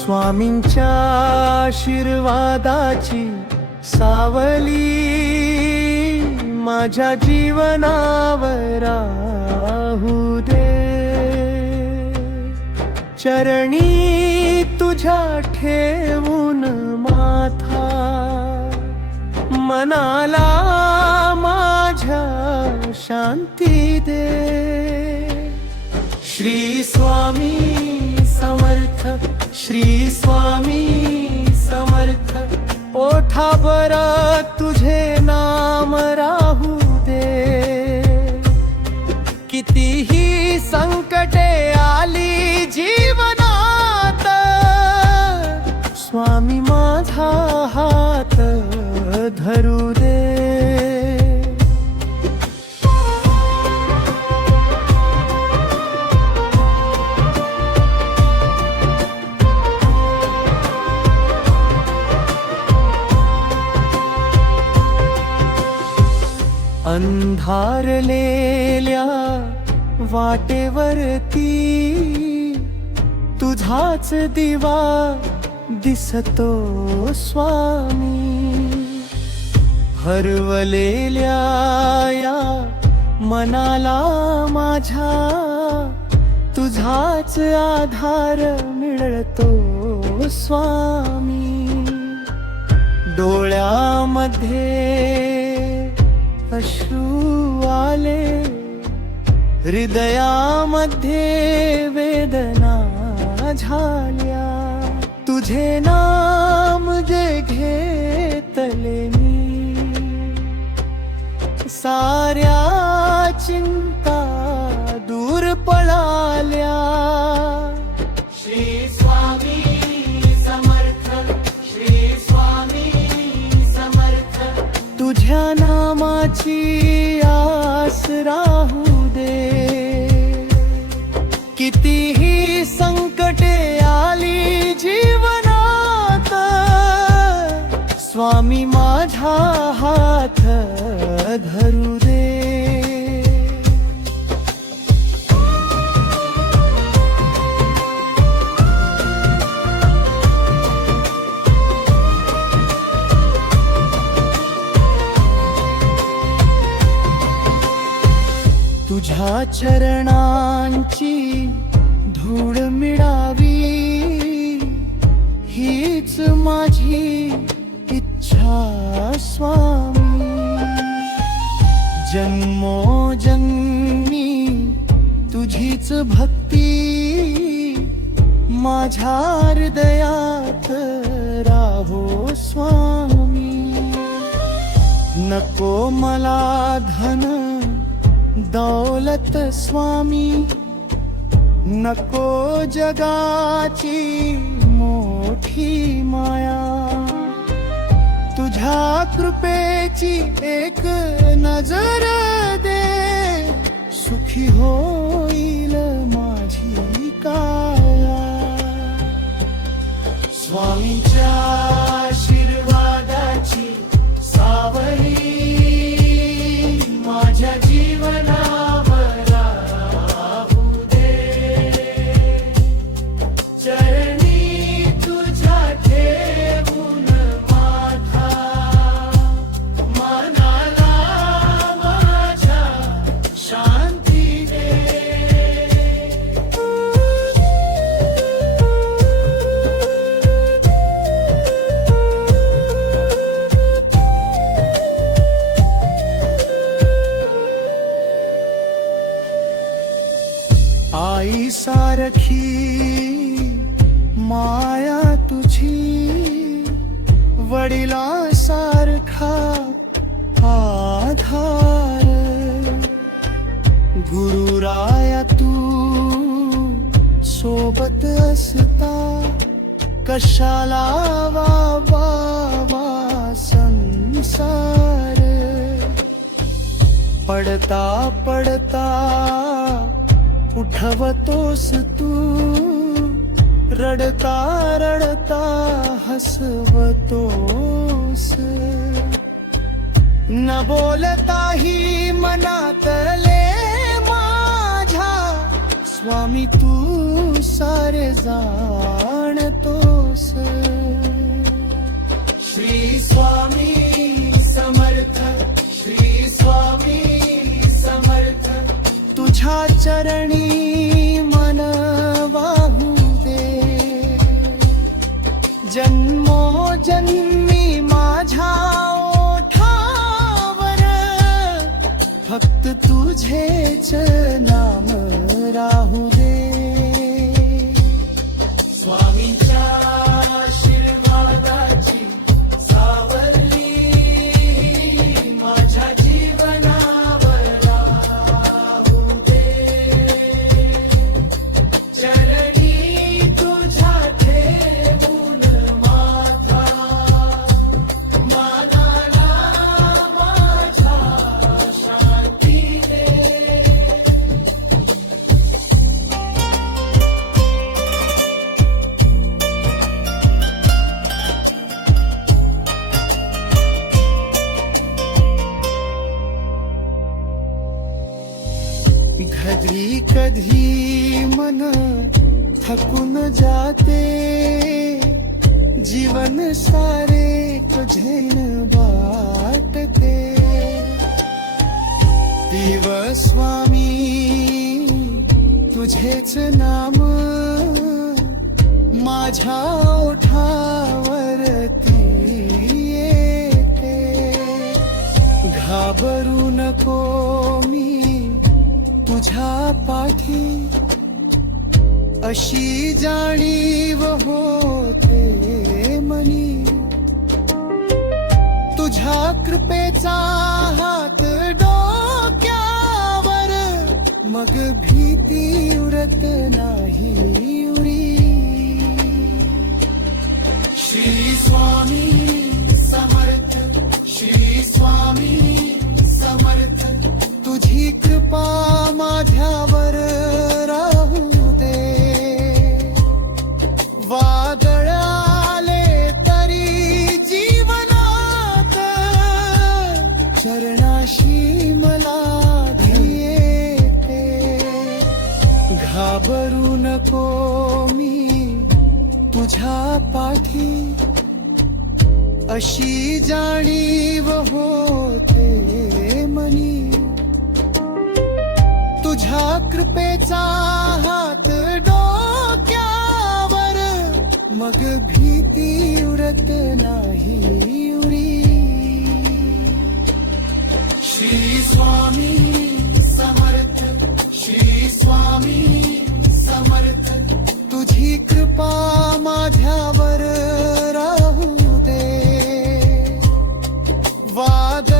स्वामींच्या आशीर्वादाची सावली माझ्या जीवनावर राहू दे। चरणी तुझ्या ठेवून माथा, मनाला माझ्या शांती दे। श्री स्वामी समर्थ, श्री स्वामी समर्थ, ओठावर तुझे नाम राहू दे। कितीही संकटे आली जीवनात, स्वामी माझा हात धरू दे। अंधारलेल्या वाटेवरती तुझाच दिवा दिसतो स्वामी। हरवलेल्या या मनाला माझ्या तुझाच आधार मिळतो स्वामी। डोळ्यामध्ये अश्रू आले, हृदयामध्ये वेदना झाल्या। तुझे नाम जे घेतले मी, साऱ्या चिंता दूर पळाल्या। श्री स्वामी समर्थ, श्री स्वामी समर्थ, तुझ्या नामाची आस राहू दे। कितीही संकटे आली जीवनात, स्वामी माझा हात धरू दे। तुझ्या चरणांची धूळ मिळावी, हीच माझी इच्छा स्वामी। जन्मोजन्मी तुझीच भक्ती माझ्या हृदयात राहो स्वामी। नको मला धन दौलत स्वामी, नको जगाची मोठी माया। तुझ्या कृपेची एक नजर दे, सुखी होईल माझी काया। स्वामींच्या आशीर्वादाची सावली माझ्या जीवनावर राहू दे। चरणी तुझ्या ठेवून माथा, मनाला माझ्या शांती दे। आई सारखी माया तुझी, वडिला सारखा आधार। गुरुराया तू सोबत असता, कशाला वावा संसार। पडता पडता उठवतोस तू, रडता रडता हसवतोस। न बोलताही मनातले माझ्या स्वामी तू सारे जाणतोस. श्री स्वामी समर्थ, श्री स्वामी समर्थ. तुझ्या चरणी मन वाहू दे. जन्मोजन्मी माझ्या ओठावर फक्त तुझेच नाम राहू दे. स्वामींच्या आशीर्वादाची सावली माझ्या जीवनावर राहू दे. चरणी तुझ्या ठेवून माथा मानाला माझ्या शांती दे. कधी कधी मन थकून जाते. जीवन सारे तुझेन वाटते. देव स्वामी तुझेच नाम माझ्या ओठावरती येते. घाबरू नको मी तुझ्या पाठी अशी जाणीव होते मनी. तुझ्या कृपेचा हात डोक्यावर मग भीती उरत नाही उरी. श्री स्वामी समर्थ, श्री स्वामी समर्थ. तुझी कृपा माझ्यावर राहू दे. वादळ आले तरी जीवनात चरणाशी मला येते. घाबरू नको मी तुझ्या पाठी अशी जाणीव होते मनी. तुझ्या कृपेचा हात डोक्यावर मग भीती उरत नाही उरी. श्री स्वामी समर्थ, श्री स्वामी समर्थ. तुझी कृपा माझ्यावर राहू दे. वाद